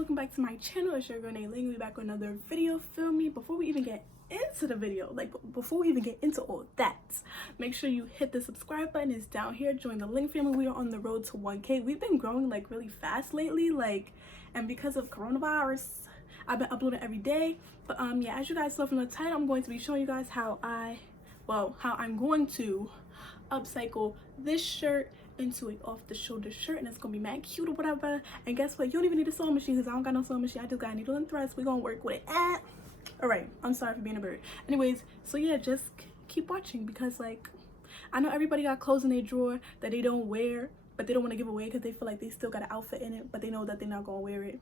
welcome back to my channel. It's your girl named Ling. We back with another video. Feel me? Before we even get into the video, before we even get into all that, make sure you hit the subscribe button. It's down here. Join the Ling family. We are on the road to 1K. We've been growing like really fast lately, and because of coronavirus, I've been uploading every day. But yeah, as you guys saw from the title, I'm going to be showing you guys how I'm going to upcycle this shirt into an off-the-shoulder shirt, and it's gonna be mad cute or whatever. And guess what? You don't even need a sewing machine because I don't got no sewing machine. I just got a needle and threads. We're gonna work with it. All right, I'm sorry for being a bird. Anyways, so yeah, just keep watching because I know everybody got clothes in their drawer that they don't wear, but they don't want to give away because they feel like they still got an outfit in it, but they know that they're not gonna wear it.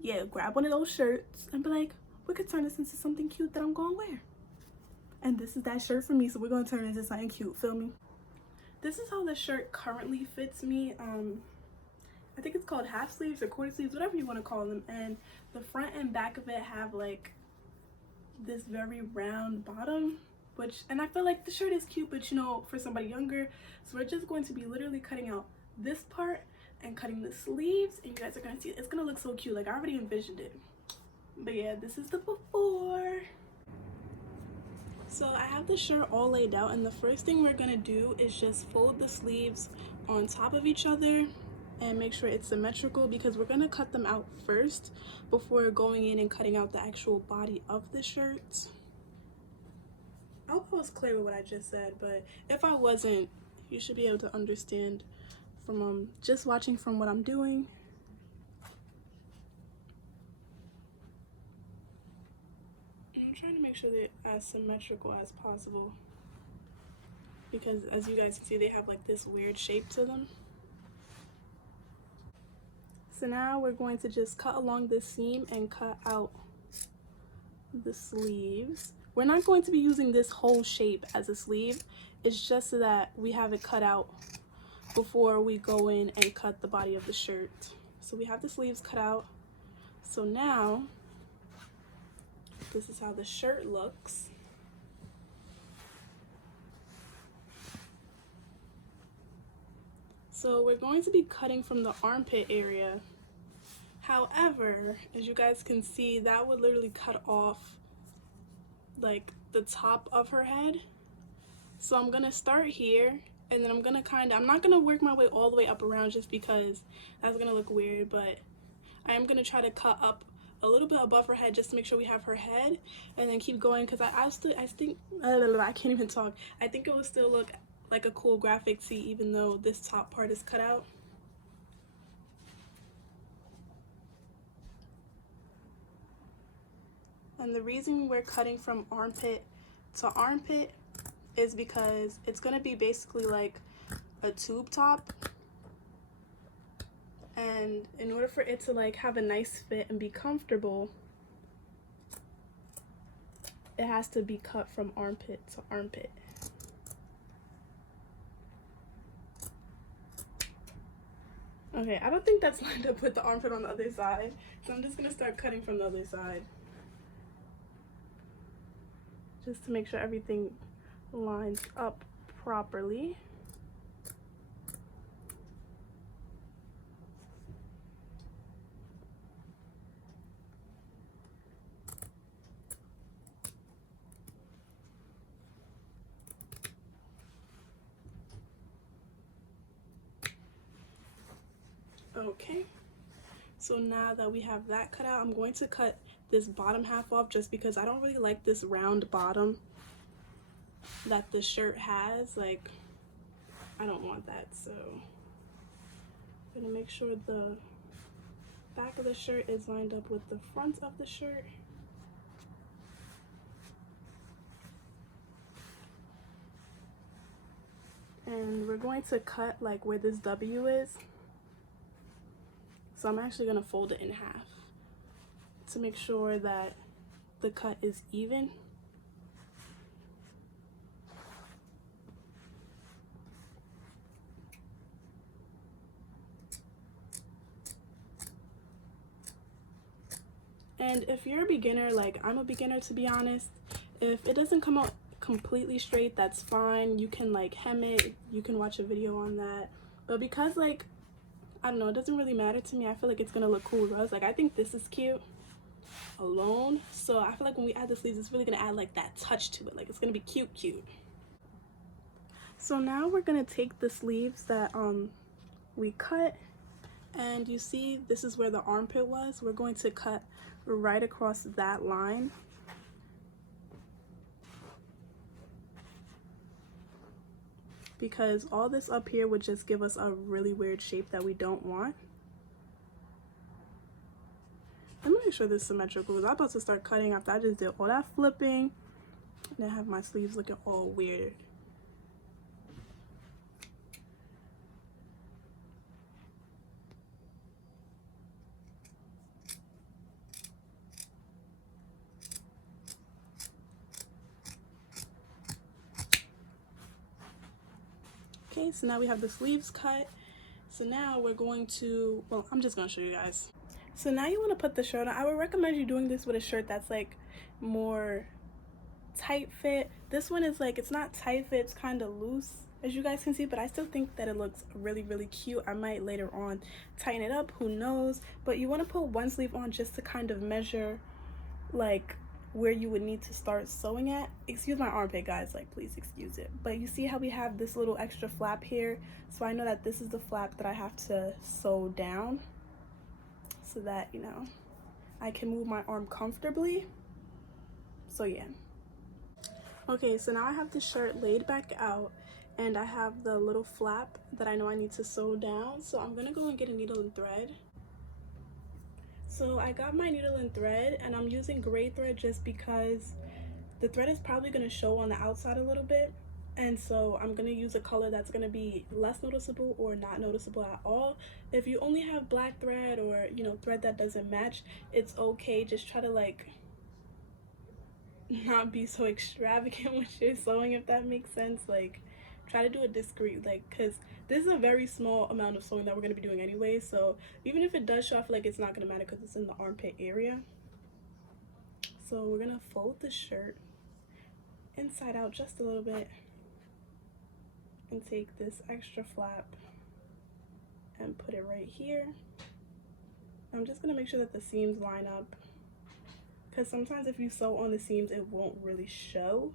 Yeah, grab one of those shirts and be like, we could turn this into something cute that I'm gonna wear. And this is that shirt for me, so we're gonna turn it into something cute. Feel me? This is how the shirt currently fits me. I think it's called half sleeves or quarter sleeves, whatever you want to call them. And the front and back of it have like this very round bottom, and I feel like the shirt is cute, but you know, for somebody younger. So we're just going to be literally cutting out this part and cutting the sleeves, and you guys are gonna see it's gonna look so cute. Like I already envisioned it. But yeah, this is the before. So I have the shirt all laid out, and the first thing we're gonna do is just fold the sleeves on top of each other and make sure it's symmetrical, because we're gonna cut them out first before going in and cutting out the actual body of the shirt. I hope I was clear with what I just said, but if I wasn't, you should be able to understand from just watching from what I'm doing. I'm trying to make sure they're as symmetrical as possible, because as you guys can see, they have like this weird shape to them. So now we're going to just cut along this seam and cut out the sleeves. We're not going to be using this whole shape as a sleeve. It's just so that we have it cut out before we go in and cut the body of the shirt. So we have the sleeves cut out. So now this is how the shirt looks. So we're going to be cutting from the armpit area. However, as you guys can see, that would literally cut off like the top of her head. So I'm gonna start here, and then I'm not gonna work my way all the way up around just because that's gonna look weird, but I am gonna try to cut up a little bit above her head just to make sure we have her head, and then keep going, because I think I can't even talk. I think it will still look like a cool graphic tee even though this top part is cut out. And the reason we're cutting from armpit to armpit is because it's gonna be basically like a tube top, and in order for it to like have a nice fit and be comfortable, it has to be cut from armpit to armpit. Okay, I don't think that's lined up with the armpit on the other side, so I'm just gonna start cutting from the other side just to make sure everything lines up properly. Okay, so now that we have that cut out, I'm going to cut this bottom half off just because I don't really like this round bottom that the shirt has. Like, I don't want that, so I'm gonna make sure the back of the shirt is lined up with the front of the shirt. And we're going to cut like where this W is. So I'm actually gonna fold it in half to make sure that the cut is even. And if you're a beginner, like I'm a beginner to be honest, if it doesn't come out completely straight, that's fine. You can like hem it, you can watch a video on that. But because like I don't know, it doesn't really matter to me. I feel like it's gonna look cool. I was like, I think this is cute alone, so I feel like when we add the sleeves, it's really gonna add like that touch to it. Like, it's gonna be cute. So now we're gonna take the sleeves that we cut, and you see this is where the armpit was. We're going to cut right across that line. Because all this up here would just give us a really weird shape that we don't want. Let me make sure this is symmetrical, because I'm about to start cutting after I just did all that flipping and then have my sleeves looking all weird. Okay, so now we have the sleeves cut. So now we're going to, well, I'm just gonna show you guys. So now you want to put the shirt on. I would recommend you doing this with a shirt that's like more tight fit. This one is like, it's not tight fit, it's kind of loose, as you guys can see, but I still think that it looks really cute. I might later on tighten it up, who knows. But you want to put one sleeve on just to kind of measure like where you would need to start sewing at. Excuse my armpit, guys, like please excuse it. But you see how we have this little extra flap here, so I know that this is the flap that I have to sew down so that, you know, I can move my arm comfortably. So yeah. Okay, so now I have the shirt laid back out, and I have the little flap that I know I need to sew down. So I'm gonna go and get a needle and thread. So I got my needle and thread, and I'm using gray thread just because the thread is probably going to show on the outside a little bit, and so I'm going to use a color that's going to be less noticeable or not noticeable at all. If you only have black thread, or you know, thread that doesn't match, it's okay. Just try to like not be so extravagant when you're sewing, if that makes sense. Like, try to do it discreet, like, because this is a very small amount of sewing that we're going to be doing anyway, so even if it does show, I feel like it's not going to matter because it's in the armpit area. So we're going to fold the shirt inside out just a little bit and take this extra flap and put it right here. I'm just going to make sure that the seams line up, because sometimes if you sew on the seams, it won't really show.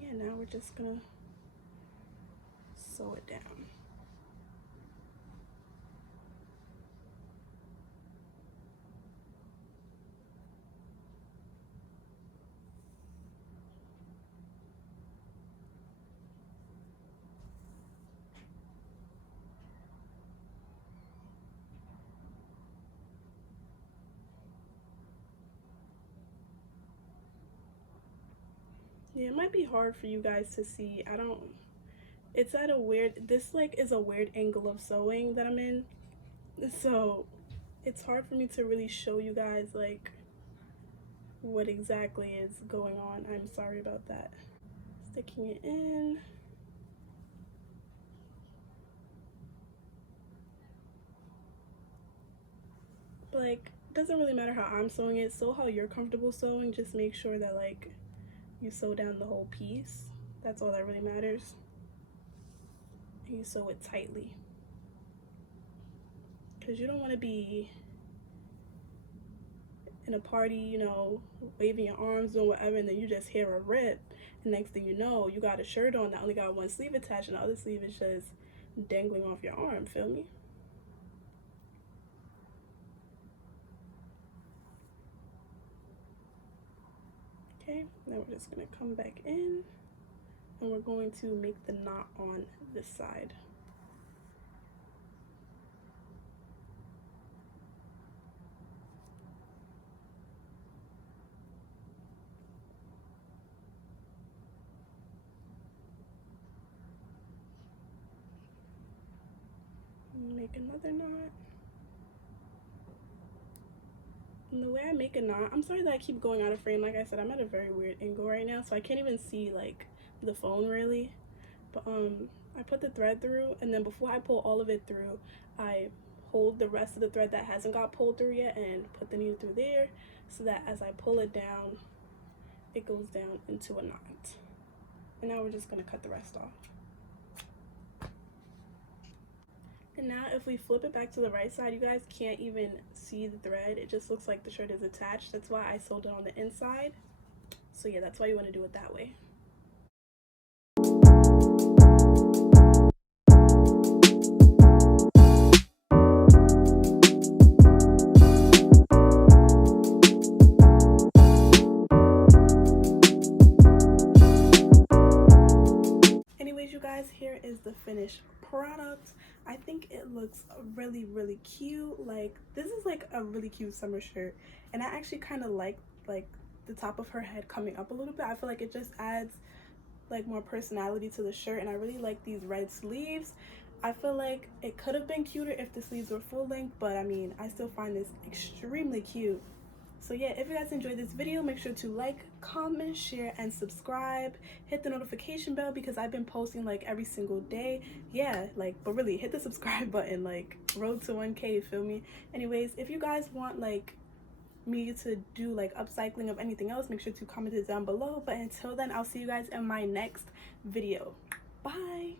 Yeah, now we're just gonna sew it down. Yeah, it might be hard for you guys to see. It's at a weird, this like is a weird angle of sewing that I'm in, so it's hard for me to really show you guys like what exactly is going on. I'm sorry about that. Sticking it in. Like, it doesn't really matter how I'm sewing it. Sew how you're comfortable sewing. Just make sure that like you sew down the whole piece. That's all that really matters. And you sew it tightly, because you don't want to be in a party, you know, waving your arms, doing whatever, and then you just hear a rip, and next thing you know, you got a shirt on that only got one sleeve attached and the other sleeve is just dangling off your arm. Feel me? Okay, now we're just gonna come back in, and we're going to make the knot on this side. Make another knot. And the way I make a knot, I'm sorry that I keep going out of frame. Like I said, I'm at a very weird angle right now, so I can't even see like the phone really. But I put the thread through, and then before I pull all of it through, I hold the rest of the thread that hasn't got pulled through yet and put the needle through there, so that as I pull it down, it goes down into a knot. And now we're just gonna cut the rest off. And now if we flip it back to the right side, you guys can't even see the thread. It just looks like the shirt is attached. That's why I sewed it on the inside. So yeah, that's why you want to do it that way. Anyways, you guys, here is the finished product. I think it looks really cute. Like, this is like a really cute summer shirt, and I actually kind of like the top of her head coming up a little bit. I feel like it just adds like more personality to the shirt, and I really like these red sleeves. I feel like it could have been cuter if the sleeves were full length, but I mean, I still find this extremely cute. So yeah, if you guys enjoyed this video, make sure to like, comment, share, and subscribe. Hit the notification bell because I've been posting like every single day. Yeah, like, but really hit the subscribe button, like road to 1K, feel me? Anyways, if you guys want like me to do like upcycling of anything else, make sure to comment it down below. But until then, I'll see you guys in my next video. Bye.